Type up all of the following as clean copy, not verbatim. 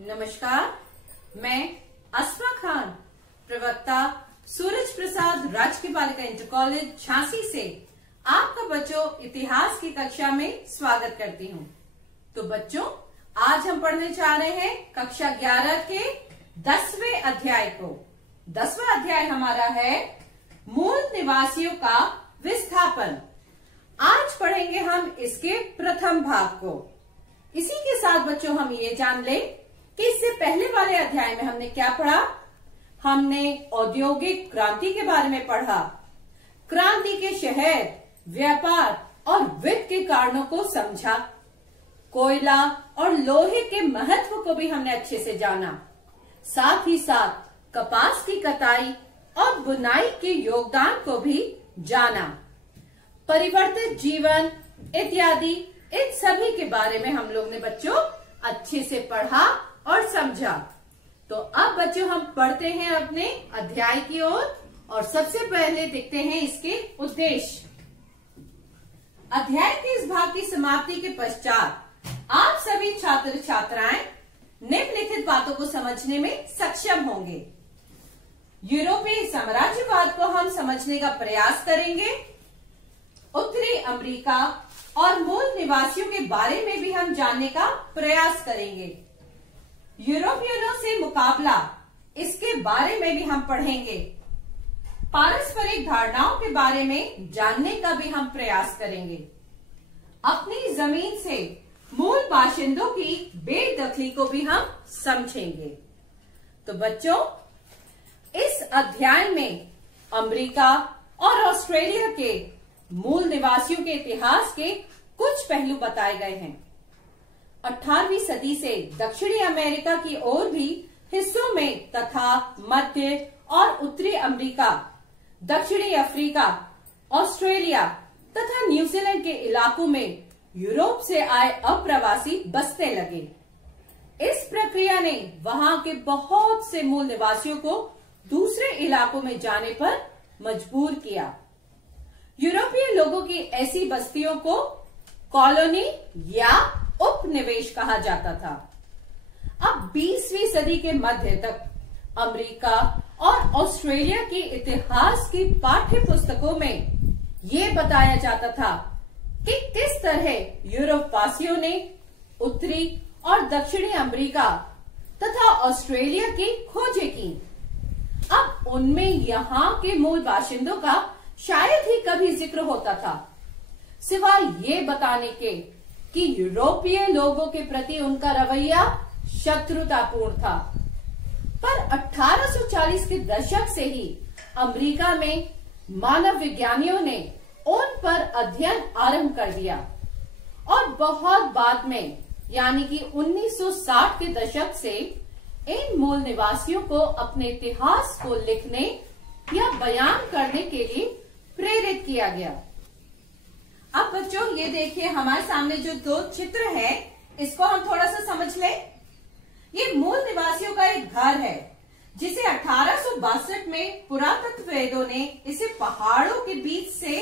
नमस्कार, मैं अस्मा खान, प्रवक्ता सूरज प्रसाद राजकीय बालिका इंटर कॉलेज झांसी से आपका बच्चों इतिहास की कक्षा में स्वागत करती हूँ। तो बच्चों, आज हम पढ़ने जा रहे हैं कक्षा 11 के 10वें अध्याय को। 10वां अध्याय हमारा है मूल निवासियों का विस्थापन। आज पढ़ेंगे हम इसके प्रथम भाग को। इसी के साथ बच्चों हम ये जान लें कि इससे पहले वाले अध्याय में हमने क्या पढ़ा। हमने औद्योगिक क्रांति के बारे में पढ़ा। क्रांति के शहर, व्यापार और वित्त के कारणों को समझा। कोयला और लोहे के महत्व को भी हमने अच्छे से जाना। साथ ही साथ कपास की कटाई और बुनाई के योगदान को भी जाना। परिवर्तित जीवन इत्यादि इन सभी के बारे में हम लोग ने बच्चों अच्छे से पढ़ा और समझा। तो अब बच्चों हम पढ़ते हैं अपने अध्याय की ओर और सबसे पहले देखते हैं इसके उद्देश्य। अध्याय के इस भाग की समाप्ति के पश्चात आप सभी छात्र छात्राएं निम्नलिखित बातों को समझने में सक्षम होंगे। यूरोपीय साम्राज्यवाद को हम समझने का प्रयास करेंगे। उत्तरी अमेरिका और मूल निवासियों के बारे में भी हम जानने का प्रयास करेंगे। यूरोपियनों से मुकाबला, इसके बारे में भी हम पढ़ेंगे। पारस्परिक धारणाओं के बारे में जानने का भी हम प्रयास करेंगे। अपनी जमीन से मूल बाशिंदों की बेदखली को भी हम समझेंगे। तो बच्चों, इस अध्याय में अमेरिका और ऑस्ट्रेलिया के मूल निवासियों के इतिहास के कुछ पहलू बताए गए हैं। 18वीं सदी से दक्षिणी अमेरिका की और भी हिस्सों में तथा मध्य और उत्तरी अमेरिका, दक्षिणी अफ्रीका, ऑस्ट्रेलिया तथा न्यूजीलैंड के इलाकों में यूरोप से आए अप्रवासी बसने लगे। इस प्रक्रिया ने वहां के बहुत से मूल निवासियों को दूसरे इलाकों में जाने पर मजबूर किया। यूरोपीय लोगों की ऐसी बस्तियों को कॉलोनी या उपनिवेश कहा जाता था। अब 20वीं सदी के मध्य तक अमेरिका और ऑस्ट्रेलिया के इतिहास की पाठ्य पुस्तकों में ये बताया जाता था कि किस तरह यूरोप वासियों ने उत्तरी और दक्षिणी अमेरिका तथा ऑस्ट्रेलिया की खोजें की। अब उनमें यहाँ के मूल बाशिंदों का शायद ही कभी जिक्र होता था, सिवाय ये बताने के कि यूरोपीय लोगों के प्रति उनका रवैया शत्रुतापूर्ण था। पर 1840 के दशक से ही अमेरिका में मानव विज्ञानियों ने उन पर अध्ययन आरंभ कर दिया और बहुत बाद में यानी कि 1960 के दशक से इन मूल निवासियों को अपने इतिहास को लिखने या बयान करने के लिए प्रेरित किया गया। अब बच्चों, ये देखिए हमारे सामने जो दो चित्र है, इसको हम थोड़ा सा समझ लें। ये मूल निवासियों का एक घर है जिसे 1862 में पुरातत्ववेदों ने इसे पहाड़ों के बीच से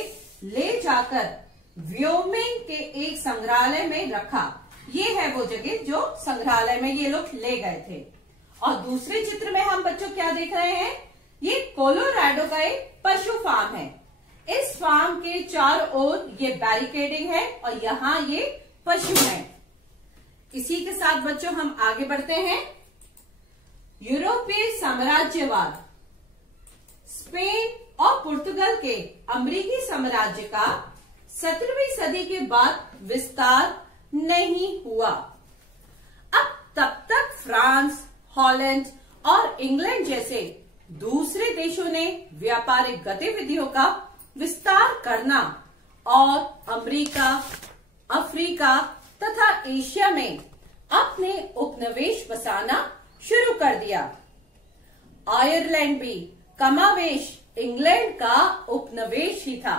ले जाकर व्योमिंग के एक संग्रहालय में रखा। ये है वो जगह जो संग्रहालय में ये लोग ले गए थे। और दूसरे चित्र में हम बच्चों क्या देख रहे हैं, ये कोलोराडो का एक पशु फार्म है। इस फार्म के चारों ओर ये बैरिकेडिंग है और यहाँ ये पशु है। इसी के साथ बच्चों हम आगे बढ़ते हैं। यूरोपीय साम्राज्यवाद, स्पेन और पुर्तगाल के अमेरिकी साम्राज्य का 17वीं सदी के बाद विस्तार नहीं हुआ। अब तब तक फ्रांस, हॉलैंड और इंग्लैंड जैसे दूसरे देशों ने व्यापारिक गतिविधियों का विस्तार करना और अमेरिका, अफ्रीका तथा एशिया में अपने उपनिवेश बसाना शुरू कर दिया। आयरलैंड भी कमावेश इंग्लैंड का उपनिवेश ही था।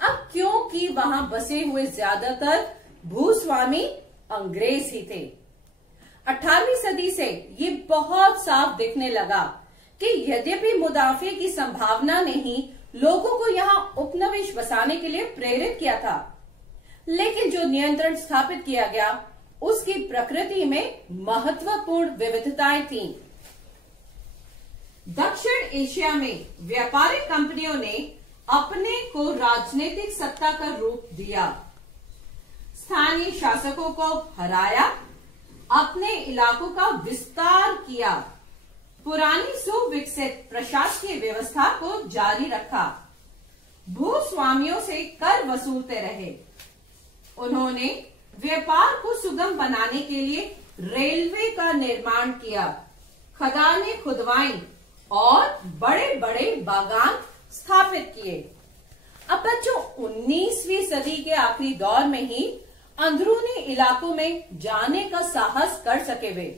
अब क्योंकि वहां बसे हुए ज्यादातर भूस्वामी अंग्रेज ही थे। 18वीं सदी से ये बहुत साफ दिखने लगा कि यद्यपि मुनाफे की संभावना ने ही लोगों को यहाँ उपनिवेश बसाने के लिए प्रेरित किया था, लेकिन जो नियंत्रण स्थापित किया गया उसकी प्रकृति में महत्वपूर्ण विविधताएं थीं। दक्षिण एशिया में व्यापारिक कंपनियों ने अपने को राजनीतिक सत्ता का रूप दिया, स्थानीय शासकों को हराया, अपने इलाकों का विस्तार किया, पुरानी सुविकसित प्रशासकीय व्यवस्था को जारी रखा, भूस्वामियों से कर वसूलते रहे। उन्होंने व्यापार को सुगम बनाने के लिए रेलवे का निर्माण किया, खदानें खुदवाई और बड़े बड़े बागान स्थापित किए। अब बच्चों 19वीं सदी के आखिरी दौर में ही अंदरूनी इलाकों में जाने का साहस कर सके वे,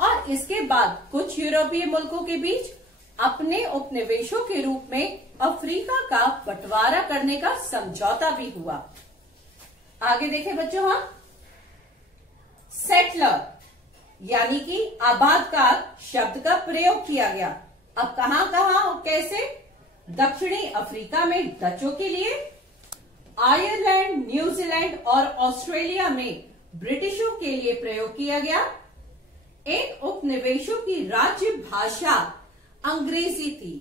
और इसके बाद कुछ यूरोपीय मुल्कों के बीच अपने उपनिवेशों के रूप में अफ्रीका का बंटवारा करने का समझौता भी हुआ। आगे देखें बच्चों, हम सेटलर यानी कि आबादकार शब्द का प्रयोग किया गया। अब कहां कहां और कैसे? दक्षिणी अफ्रीका में डचों के लिए, आयरलैंड, न्यूजीलैंड और ऑस्ट्रेलिया में ब्रिटिशों के लिए प्रयोग किया गया। इन उपनिवेशों की राज्य भाषा अंग्रेजी थी।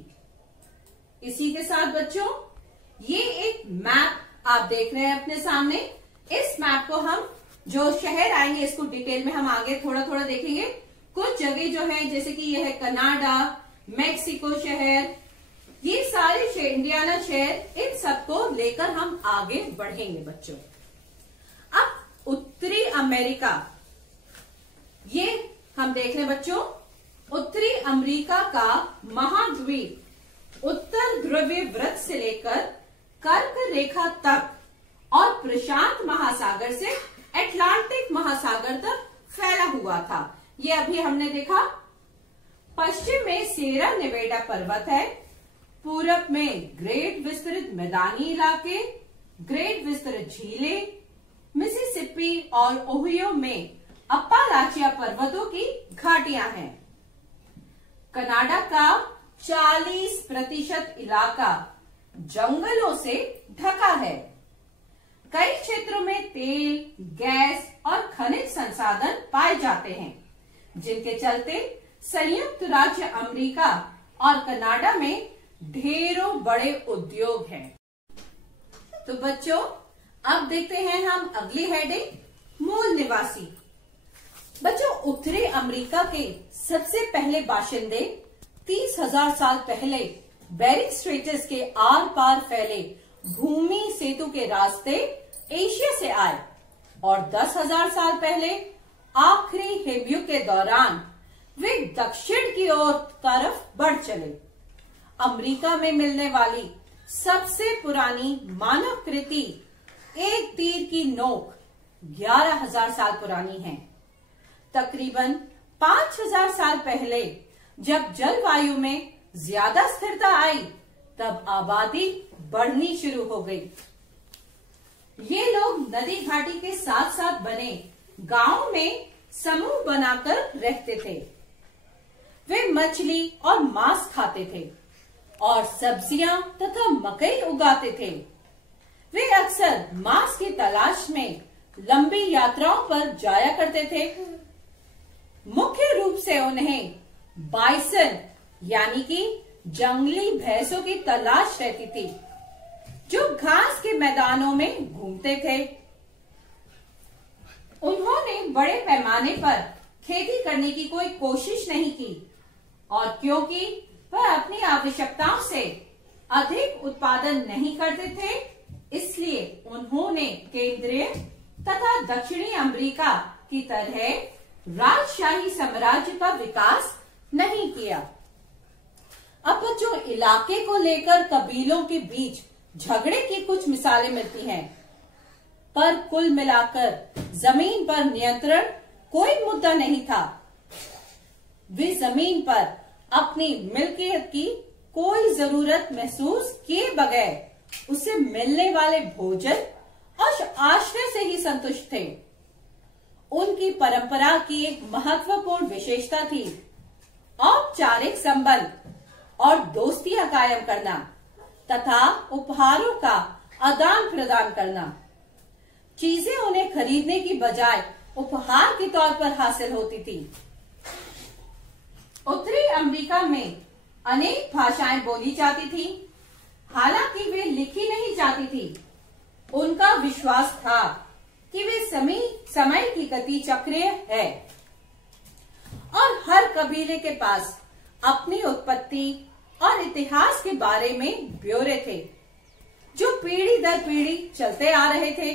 इसी के साथ बच्चों ये एक मैप आप देख रहे हैं अपने सामने। इस मैप को हम जो शहर आएंगे इसको डिटेल में हम आगे थोड़ा थोड़ा देखेंगे। कुछ जगह जो है जैसे कि यह है कनाडा, मेक्सिको शहर, ये सारे इंडियाना शहर, इन सबको लेकर हम आगे बढ़ेंगे बच्चों। अब उत्तरी अमेरिका, ये हम देख रहे हैं बच्चों। उत्तरी अमेरिका का महाद्वीप उत्तर ध्रुवीय वृत्त से लेकर कर्क रेखा तक और प्रशांत महासागर से अटलांटिक महासागर तक फैला हुआ था। ये अभी हमने देखा। पश्चिम में सियरा नेवाडा पर्वत है, पूरब में ग्रेट विस्तृत मैदानी इलाके, ग्रेट विस्तृत झीलें, मिसिसिपी और ओहियो में अप्पालाचिया पर्वतों की घाटियां हैं। कनाडा का 40% इलाका जंगलों से ढका है। कई क्षेत्रों में तेल, गैस और खनिज संसाधन पाए जाते हैं, जिनके चलते संयुक्त राज्य अमेरिका और कनाडा में ढेरों बड़े उद्योग हैं। तो बच्चों अब देखते हैं हम अगली हेडिंग, मूल निवासी। बच्चों उत्तरी अमेरिका के सबसे पहले बाशिंदे 30,000 साल पहले बेरिंग स्ट्रेट्स के आर पार फैले भूमि सेतु के रास्ते एशिया से आए और 10,000 साल पहले आखिरी हिमयुग के दौरान वे दक्षिण की ओर तरफ बढ़ चले। अमेरिका में मिलने वाली सबसे पुरानी मानव कृति एक तीर की नोक 11,000 साल पुरानी है। तकरीबन 5,000 साल पहले जब जलवायु में ज्यादा स्थिरता आई तब आबादी बढ़नी शुरू हो गई। ये लोग नदी घाटी के साथ साथ बने गांव में समूह बनाकर रहते थे। वे मछली और मांस खाते थे और सब्जियां तथा मकई उगाते थे। वे अक्सर मांस की तलाश में लंबी यात्राओं पर जाया करते थे। मुख्य रूप से उन्हें बाइसन यानी कि जंगली भैंसों की तलाश रहती थी, जो घास के मैदानों में घूमते थे। उन्होंने बड़े पैमाने पर खेती करने की कोई कोशिश नहीं की और क्योंकि वह अपनी आवश्यकताओं से अधिक उत्पादन नहीं करते थे, इसलिए उन्होंने केंद्रीय तथा दक्षिणी अमेरिका की तरह राजशाही साम्राज्य का विकास नहीं किया। अब बच्चों इलाके को लेकर कबीलों के बीच झगड़े की कुछ मिसालें मिलती हैं, पर कुल मिलाकर जमीन पर नियंत्रण कोई मुद्दा नहीं था। वे जमीन पर अपनी मिल्कियत की कोई जरूरत महसूस किए बगैर उसे मिलने वाले भोजन और आश्रय से ही संतुष्ट थे। उनकी परंपरा की एक महत्वपूर्ण विशेषता थी औपचारिक संबंध और दोस्तियां कायम करना तथा उपहारों का आदान प्रदान करना। चीजें उन्हें खरीदने की बजाय उपहार के तौर पर हासिल होती थी। उत्तरी अमेरिका में अनेक भाषाएं बोली जाती थी। हालांकि वे लिखी नहीं जाती थी। उनका विश्वास था कि वे समय की गति चक्रीय है और हर कबीले के पास अपनी उत्पत्ति और इतिहास के बारे में ब्यौरे थे जो पीढ़ी दर पीढ़ी चलते आ रहे थे।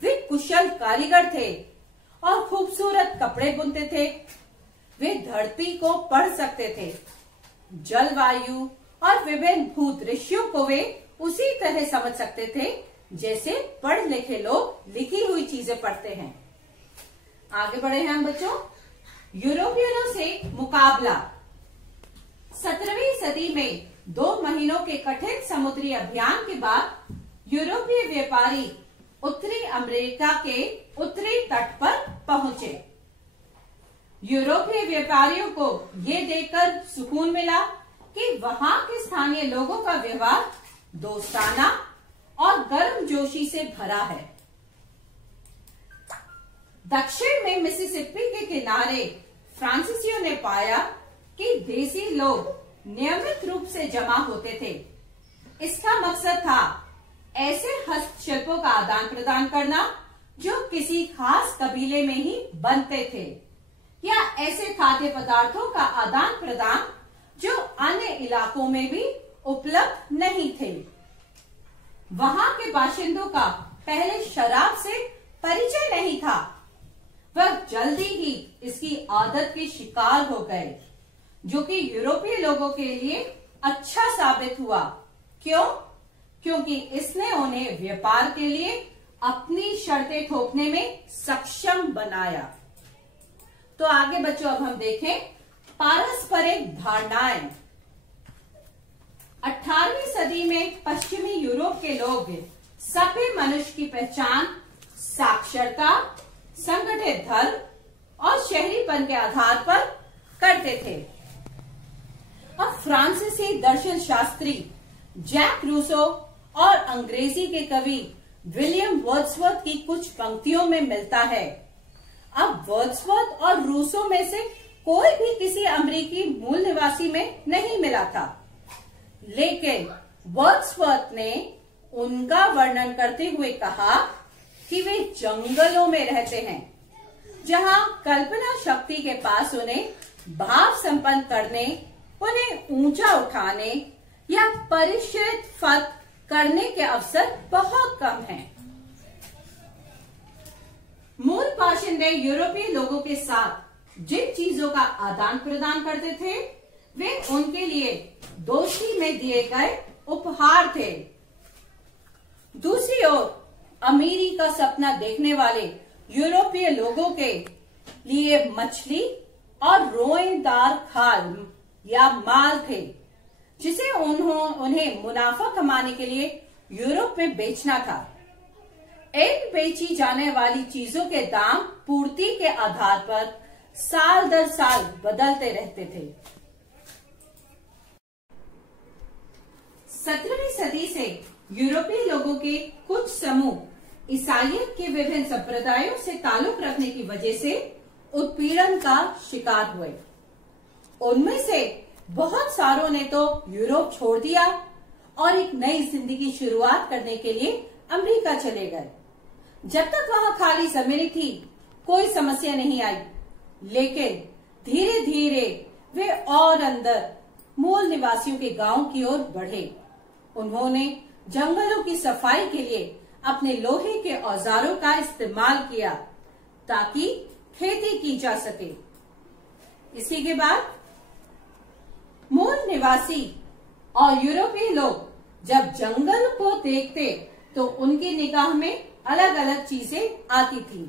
वे कुशल कारीगर थे और खूबसूरत कपड़े बुनते थे। वे धरती को पढ़ सकते थे। जलवायु और विभिन्न भूदृश्यों को वे उसी तरह समझ सकते थे जैसे पढ़ लिखे लोग लिखी हुई चीजें पढ़ते हैं। आगे बढ़े हैं हम बच्चों। यूरोपियनों से मुकाबला। 17वीं सदी में 2 महीनों के कठिन समुद्री अभियान के बाद यूरोपीय व्यापारी उत्तरी अमेरिका के उत्तरी तट पर पहुंचे। यूरोपीय व्यापारियों को ये देखकर सुकून मिला कि वहां के स्थानीय लोगों का व्यवहार दोस्ताना और गर्मजोशी से भरा है। दक्षिण में मिसिसिपी के किनारे फ्रांसीसियों ने पाया कि देसी लोग नियमित रूप से जमा होते थे। इसका मकसद था ऐसे हस्तशिल्पों का आदान प्रदान करना जो किसी खास कबीले में ही बनते थे, या ऐसे खाद्य पदार्थों का आदान प्रदान जो अन्य इलाकों में भी उपलब्ध नहीं थे। वहां के बाशिंदों का पहले शराब से परिचय नहीं था। वह जल्दी ही इसकी आदत के शिकार हो गए, जो कि यूरोपीय लोगों के लिए अच्छा साबित हुआ। क्यों? क्योंकि इसने उन्हें व्यापार के लिए अपनी शर्तें थोपने में सक्षम बनाया। तो आगे बच्चों अब हम देखें पारस्परिक धारणाएं। 18वीं सदी में पश्चिमी यूरोप के लोग सभ्य मनुष्य की पहचान साक्षरता, संगठित धर्म और शहरीपन के आधार पर करते थे। अब फ्रांसीसी दर्शन शास्त्री जैक रूसो और अंग्रेजी के कवि विलियम वर्ड्सवर्थ की कुछ पंक्तियों में मिलता है। अब वर्ड्सवर्थ और रूसो में से कोई भी किसी अमेरिकी मूल निवासी में नहीं मिला था, लेकिन वर्ड्सवर्थ ने उनका वर्णन करते हुए कहा कि वे जंगलों में रहते हैं, जहां कल्पना शक्ति के पास उन्हें भाव संपन्न करने, उन्हें ऊंचा उठाने या परिष्कृत फत करने के अवसर बहुत कम हैं। मूल बाशिंदे यूरोपीय लोगों के साथ जिन चीजों का आदान प्रदान करते थे, वे उनके लिए दोस्ती में दिए गए उपहार थे। दूसरी ओर अमीरी का सपना देखने वाले यूरोपीय लोगों के लिए मछली और रोएदार खाल या माल थे, जिसे उन्हें मुनाफा कमाने के लिए यूरोप में बेचना था। इन बेची जाने वाली चीजों के दाम पूर्ति के आधार पर साल दर साल बदलते रहते थे। 17वीं सदी से यूरोपीय लोगों के कुछ समूह ईसाइयत के विभिन्न संप्रदायों से ताल्लुक रखने की वजह से उत्पीड़न का शिकार हुए। उनमें से बहुत सारों ने तो यूरोप छोड़ दिया और एक नई जिंदगी शुरुआत करने के लिए अमेरिका चले गए। जब तक वहां खाली जमीन थी, कोई समस्या नहीं आई, लेकिन धीरे धीरे वे और अंदर मूल निवासियों के गांव की ओर बढ़े। उन्होंने जंगलों की सफाई के लिए अपने लोहे के औजारों का इस्तेमाल किया ताकि खेती की जा सके। इसी के बाद मूल निवासी और यूरोपीय लोग जब जंगल को देखते तो उनकी निगाह में अलग अलग चीजें आती थी।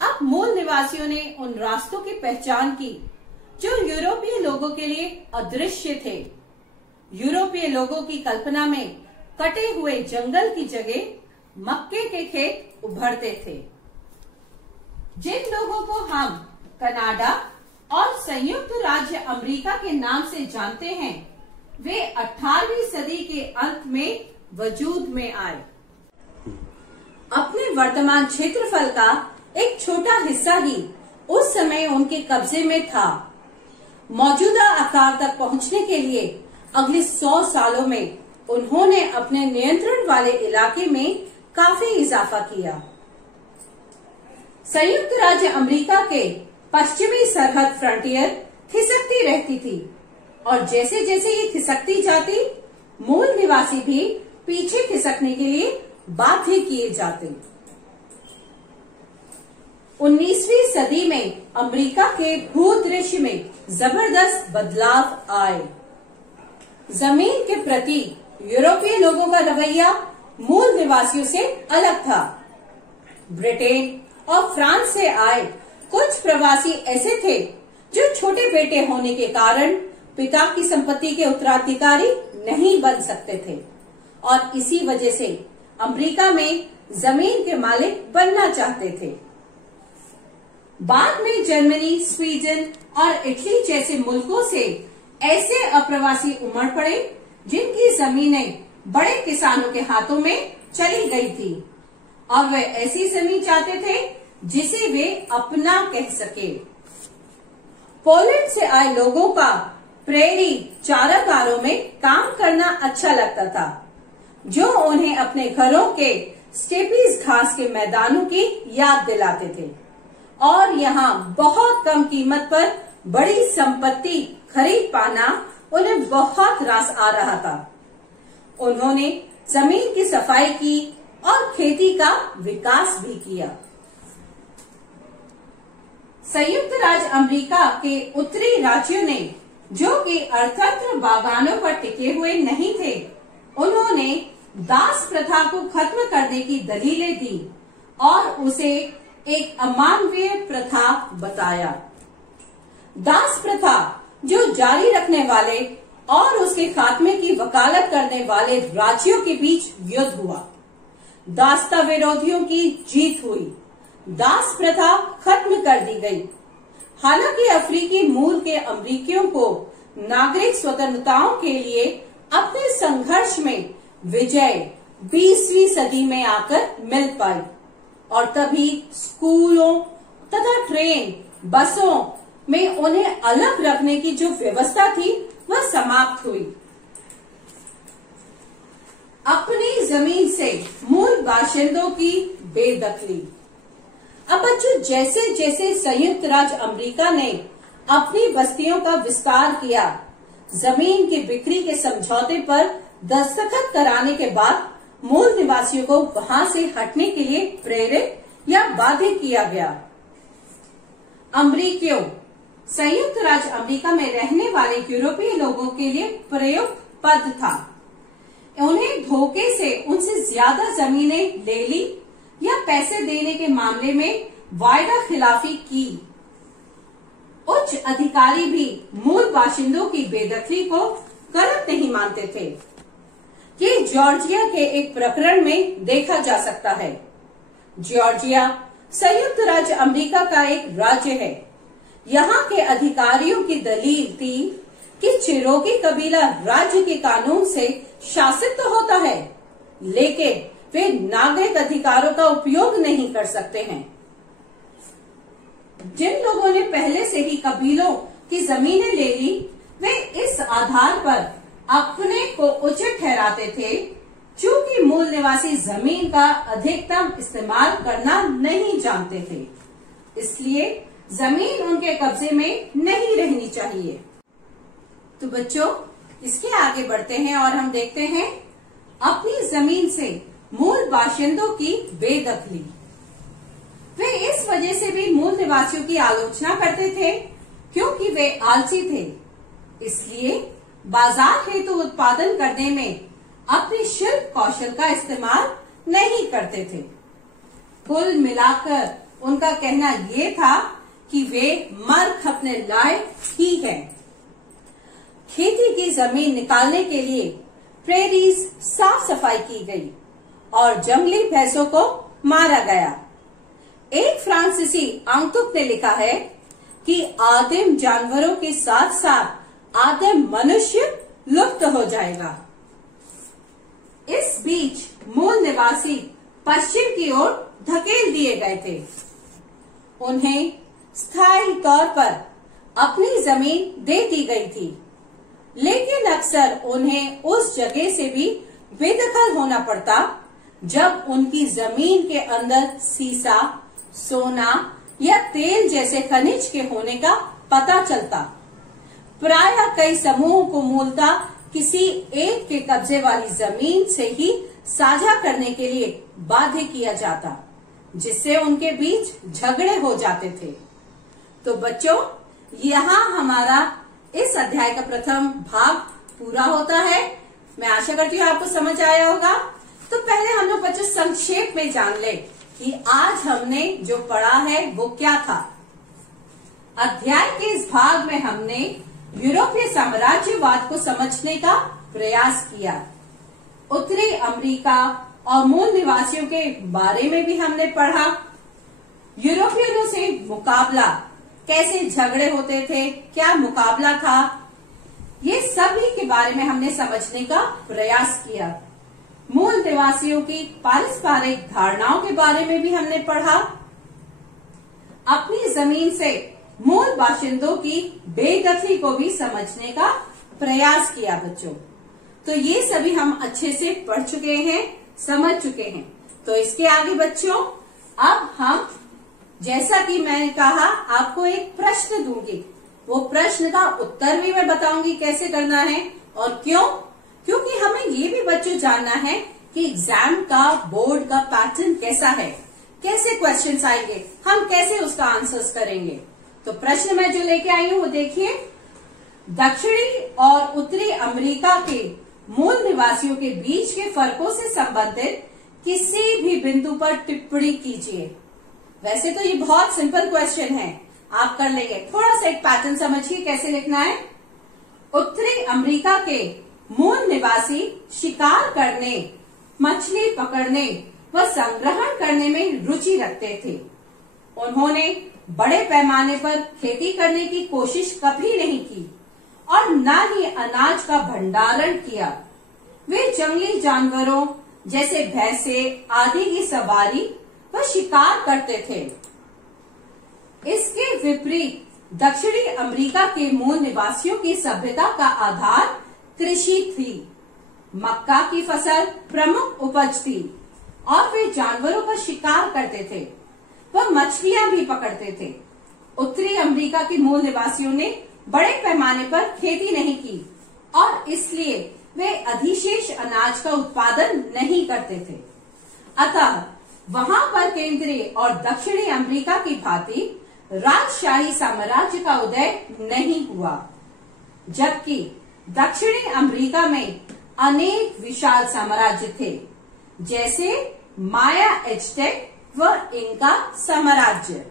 अब मूल निवासियों ने उन रास्तों की पहचान की जो यूरोपीय लोगों के लिए अदृश्य थे। यूरोपीय लोगों की कल्पना में कटे हुए जंगल की जगह मक्के के खेत उभरते थे। जिन लोगों को हम कनाडा और संयुक्त राज्य अमेरिका के नाम से जानते हैं, वे 18वीं सदी के अंत में वजूद में आए। अपने वर्तमान क्षेत्रफल का एक छोटा हिस्सा ही उस समय उनके कब्जे में था। मौजूदा आकार तक पहुंचने के लिए अगले 100 सालों में उन्होंने अपने नियंत्रण वाले इलाके में काफी इजाफा किया। संयुक्त राज्य अमेरिका के पश्चिमी सरहद फ्रंटियर खिसकती रहती थी और जैसे जैसे ये खिसकती जाती, मूल निवासी भी पीछे खिसकने के लिए बाध्य किए जाते। 19वीं सदी में अमेरिका के भूदृश्य में जबरदस्त बदलाव आए। जमीन के प्रति यूरोपीय लोगों का रवैया मूल निवासियों से अलग था। ब्रिटेन और फ्रांस से आए कुछ प्रवासी ऐसे थे जो छोटे बेटे होने के कारण पिता की संपत्ति के उत्तराधिकारी नहीं बन सकते थे और इसी वजह से अमेरिका में जमीन के मालिक बनना चाहते थे। बाद में जर्मनी, स्वीडन और इटली जैसे मुल्कों से ऐसे अप्रवासी उमड़ पड़े जिनकी जमीनें बड़े किसानों के हाथों में चली गई थी और वे ऐसी जमीन चाहते थे जिसे वे अपना कह सके। पोलैंड से आए लोगों का प्रेरी चारागारों में काम करना अच्छा लगता था, जो उन्हें अपने घरों के स्टेपीज घास के मैदानों की याद दिलाते थे और यहाँ बहुत कम कीमत पर बड़ी संपत्ति खरीद पाना उन्हें बहुत रास आ रहा था। उन्होंने जमीन की सफाई की और खेती का विकास भी किया। संयुक्त राज्य अमेरिका के उत्तरी राज्यों ने, जो कि अर्थतंत्र बागानों पर टिके हुए नहीं थे, उन्होंने दास प्रथा को खत्म करने की दलीलें दी और उसे एक अमानवीय प्रथा बताया। दास प्रथा, जो जारी रखने वाले और उसके खात्मे की वकालत करने वाले राज्यों के बीच युद्ध हुआ। दासता विरोधियों की जीत हुई। दास प्रथा खत्म कर दी गई। हालांकि अफ्रीकी मूल के अमेरिकियों को नागरिक स्वतंत्रताओं के लिए अपने संघर्ष में विजय 20वीं सदी में आकर मिल पाई और तभी स्कूलों तथा ट्रेन, बसों में उन्हें अलग रखने की जो व्यवस्था थी वह समाप्त हुई। अपनी जमीन से मूल बाशिंदों की बेदखली। अब बच्चों, जैसे जैसे संयुक्त राज्य अमेरिका ने अपनी बस्तियों का विस्तार किया, जमीन की बिक्री के समझौते पर दस्तखत कराने के बाद मूल निवासियों को वहां से हटने के लिए प्रेरित या बाध्य किया गया। अमेरिकियों, संयुक्त राज्य अमेरिका में रहने वाले यूरोपीय लोगों के लिए प्रयुक्त पद था। उन्हें धोखे से उनसे ज्यादा जमीनें ले ली या पैसे देने के मामले में वायदा खिलाफी की। उच्च अधिकारी भी मूल बाशिंदों की बेदखली को गलत नहीं मानते थे। ये जॉर्जिया के एक प्रकरण में देखा जा सकता है। जॉर्जिया संयुक्त राज्य अमेरिका का एक राज्य है। यहाँ के अधिकारियों की दलील थी कि चिरोकी कबीला राज्य के कानून से शासित तो होता है, लेकिन वे नागरिक अधिकारों का उपयोग नहीं कर सकते हैं। जिन लोगों ने पहले से ही कबीलों की जमीनें ले ली, वे इस आधार पर अपने को उचित ठहराते थे क्योंकि मूल निवासी जमीन का अधिकतम इस्तेमाल करना नहीं जानते थे, इसलिए जमीन उनके कब्जे में नहीं रहनी चाहिए। तो बच्चों, इसके आगे बढ़ते हैं और हम देखते हैं अपनी जमीन से मूल बाशिंदों की बेदखली। वे इस वजह से भी मूल निवासियों की आलोचना करते थे क्योंकि वे आलसी थे, इसलिए बाजार हेतु उत्पादन करने में अपने शिल्प कौशल का इस्तेमाल नहीं करते थे। कुल मिलाकर उनका कहना ये था कि वे मर खपने लायक ही हैं। खेती की जमीन निकालने के लिए प्रेरीज साफ सफाई की गई और जंगली भैंसों को मारा गया। एक फ्रांसीसी आंतुक ने लिखा है कि आदिम जानवरों के साथ साथ आदिम मनुष्य लुप्त हो जाएगा। इस बीच मूल निवासी पश्चिम की ओर धकेल दिए गए थे। उन्हें स्थायी तौर पर अपनी जमीन दे दी गई थी, लेकिन अक्सर उन्हें उस जगह से भी बेदखल होना पड़ता जब उनकी जमीन के अंदर सीसा, सोना या तेल जैसे खनिज के होने का पता चलता। प्रायः कई समूहों को मूलतः किसी एक के कब्जे वाली जमीन से ही साझा करने के लिए बाध्य किया जाता, जिससे उनके बीच झगड़े हो जाते थे। तो बच्चों, यहाँ हमारा इस अध्याय का प्रथम भाग पूरा होता है। मैं आशा करती हूँ आपको समझ आया होगा। तो पहले हम लोग बच्चों संक्षेप में जान ले कि आज हमने जो पढ़ा है वो क्या था। अध्याय के इस भाग में हमने यूरोपीय साम्राज्यवाद को समझने का प्रयास किया। उत्तरी अमेरिका और मूल निवासियों के बारे में भी हमने पढ़ा। यूरोपियनों से मुकाबला, कैसे झगड़े होते थे, क्या मुकाबला था, ये सभी के बारे में हमने समझने का प्रयास किया। मूल निवासियों की पारस्परिक धारणाओं के बारे में भी हमने पढ़ा। अपनी जमीन से मूल बाशिंदों की बेदखली को भी समझने का प्रयास किया बच्चों। तो ये सभी हम अच्छे से पढ़ चुके हैं, समझ चुके हैं। तो इसके आगे बच्चों अब हम, जैसा कि मैंने कहा, आपको एक प्रश्न दूंगी। वो प्रश्न का उत्तर भी मैं बताऊंगी कैसे करना है और क्यों। क्योंकि हमें ये भी बच्चों जानना है कि एग्जाम का, बोर्ड का पैटर्न कैसा है, कैसे क्वेश्चंस आएंगे, हम कैसे उसका आंसर्स करेंगे। तो प्रश्न मैं जो लेके आई हूँ वो देखिए। दक्षिणी और उत्तरी अमेरिका के मूल निवासियों के बीच के फर्कों से संबंधित किसी भी बिंदु पर टिप्पणी कीजिए। वैसे तो ये बहुत सिंपल क्वेश्चन है, आप कर लेंगे। थोड़ा सा एक पैटर्न समझिए कैसे लिखना है। उत्तरी अमेरिका के मूल निवासी शिकार करने, मछली पकड़ने व संग्रहण करने में रुचि रखते थे। उन्होंने बड़े पैमाने पर खेती करने की कोशिश कभी नहीं की और न ही अनाज का भंडारण किया। वे जंगली जानवरों जैसे भैंसे आदि की सवारी व शिकार करते थे। इसके विपरीत दक्षिणी अमेरिका के मूल निवासियों की सभ्यता का आधार कृषि थी। मक्का की फसल प्रमुख उपज थी और वे जानवरों का शिकार करते थे, वह मछलियां भी पकड़ते थे। उत्तरी अमेरिका के मूल निवासियों ने बड़े पैमाने पर खेती नहीं की और इसलिए वे अधिशेष अनाज का उत्पादन नहीं करते थे। अतः वहां पर केंद्रीय और दक्षिणी अमेरिका की भांति राजशाही साम्राज्य का उदय नहीं हुआ, जबकि दक्षिणी अमेरिका में अनेक विशाल साम्राज्य थे, जैसे माया, एज़टेक व इंका साम्राज्य।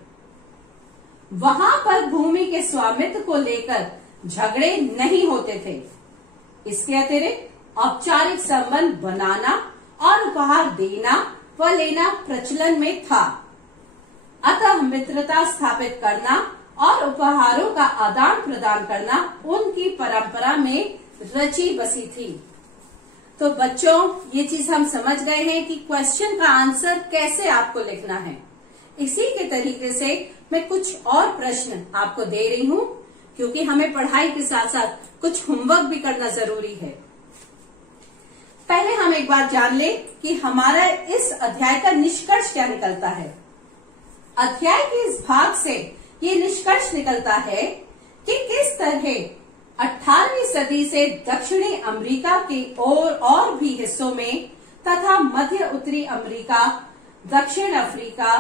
वहां पर भूमि के स्वामित्व को लेकर झगड़े नहीं होते थे। इसके अतिरिक्त औपचारिक संबंध बनाना और उपहार देना व लेना प्रचलन में था। अतः मित्रता स्थापित करना और उपहारों का आदान प्रदान करना उनकी परंपरा में रची बसी थी। तो बच्चों, ये चीज हम समझ गए हैं कि क्वेश्चन का आंसर कैसे आपको लिखना है। इसी के तरीके से मैं कुछ और प्रश्न आपको दे रही हूँ, क्योंकि हमें पढ़ाई के साथ साथ कुछ होमवर्क भी करना जरूरी है। पहले हम एक बात जान ले कि हमारा इस अध्याय का निष्कर्ष क्या निकलता है। अध्याय के इस भाग से ये निष्कर्ष निकलता है कि किस तरह 18वीं सदी से दक्षिणी अमेरिका के और भी हिस्सों में तथा मध्य उत्तरी अमेरिका, दक्षिण अफ्रीका,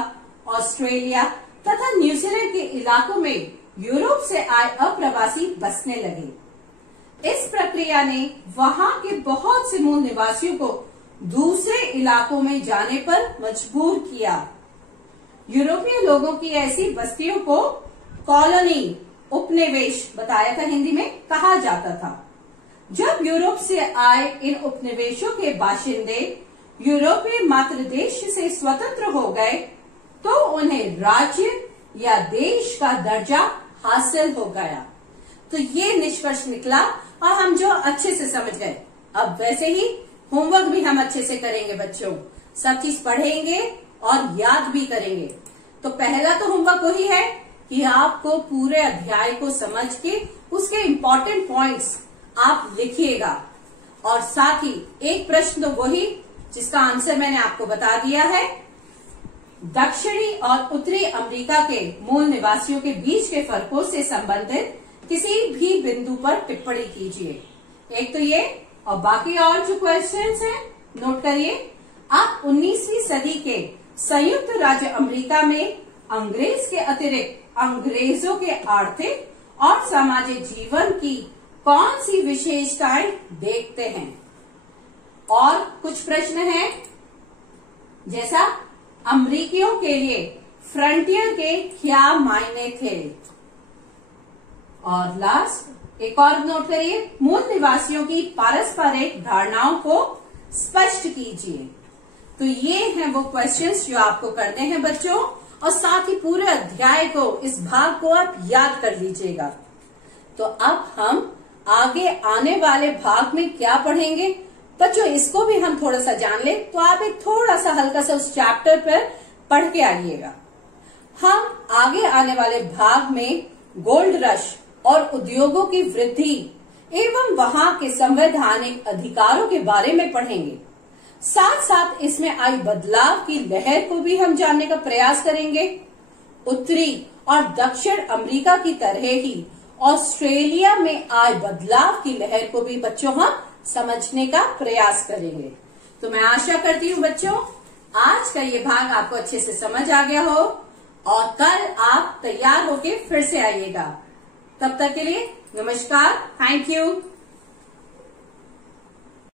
ऑस्ट्रेलिया तथा न्यूजीलैंड के इलाकों में यूरोप से आए अप्रवासी बसने लगे। इस प्रक्रिया ने वहां के बहुत से मूल निवासियों को दूसरे इलाकों में जाने पर मजबूर किया। यूरोपीय लोगों की ऐसी बस्तियों को कॉलोनी, उपनिवेश बताया था हिंदी में, कहा जाता था। जब यूरोप से आए इन उपनिवेशों के बाशिंदे यूरोपीय मातृदेश से स्वतंत्र हो गए तो उन्हें राज्य या देश का दर्जा हासिल हो गया। तो ये निष्कर्ष निकला और हम जो अच्छे से समझ गए। अब वैसे ही होमवर्क भी हम अच्छे से करेंगे बच्चों, सब चीज पढ़ेंगे और याद भी करेंगे। तो पहला तो होमवर्क वही है कि आपको पूरे अध्याय को समझ के उसके इंपॉर्टेंट पॉइंट्स आप लिखिएगा, और साथ ही एक प्रश्न तो वही जिसका आंसर मैंने आपको बता दिया है। दक्षिणी और उत्तरी अमेरिका के मूल निवासियों के बीच के फर्कों से संबंधित किसी भी बिंदु पर टिप्पणी कीजिए। एक तो ये, और बाकी और जो क्वेश्चंस हैं नोट करिए। आप 19वीं सदी के संयुक्त राज्य अमेरिका में अंग्रेज के अतिरिक्त अंग्रेजों के आर्थिक और सामाजिक जीवन की कौन सी विशेषताएं देखते हैं? और कुछ प्रश्न हैं, जैसा अमेरिकियों के लिए फ्रंटियर के क्या मायने थे? और लास्ट एक और नोट करिए, मूल निवासियों की पारस्परिक धारणाओं को स्पष्ट कीजिए। तो ये हैं वो क्वेश्चंस जो आपको करने हैं बच्चों, और साथ ही पूरे अध्याय को, इस भाग को आप याद कर लीजिएगा। तो अब हम आगे आने वाले भाग में क्या पढ़ेंगे बच्चों, इसको भी हम थोड़ा सा जान ले, तो आप एक थोड़ा सा हल्का सा उस चैप्टर पर पढ़ के आइएगा। हम आगे आने वाले भाग में गोल्ड रश और उद्योगों की वृद्धि एवं वहां के संवैधानिक अधिकारों के बारे में पढ़ेंगे। साथ साथ इसमें आई बदलाव की लहर को भी हम जानने का प्रयास करेंगे। उत्तरी और दक्षिण अमेरिका की तरह ही ऑस्ट्रेलिया में आए बदलाव की लहर को भी बच्चों हम समझने का प्रयास करेंगे। तो मैं आशा करती हूँ बच्चों आज का ये भाग आपको अच्छे से समझ आ गया हो, और कल आप तैयार होके फिर से आइएगा। तब तक के लिए नमस्कार, थैंक यू।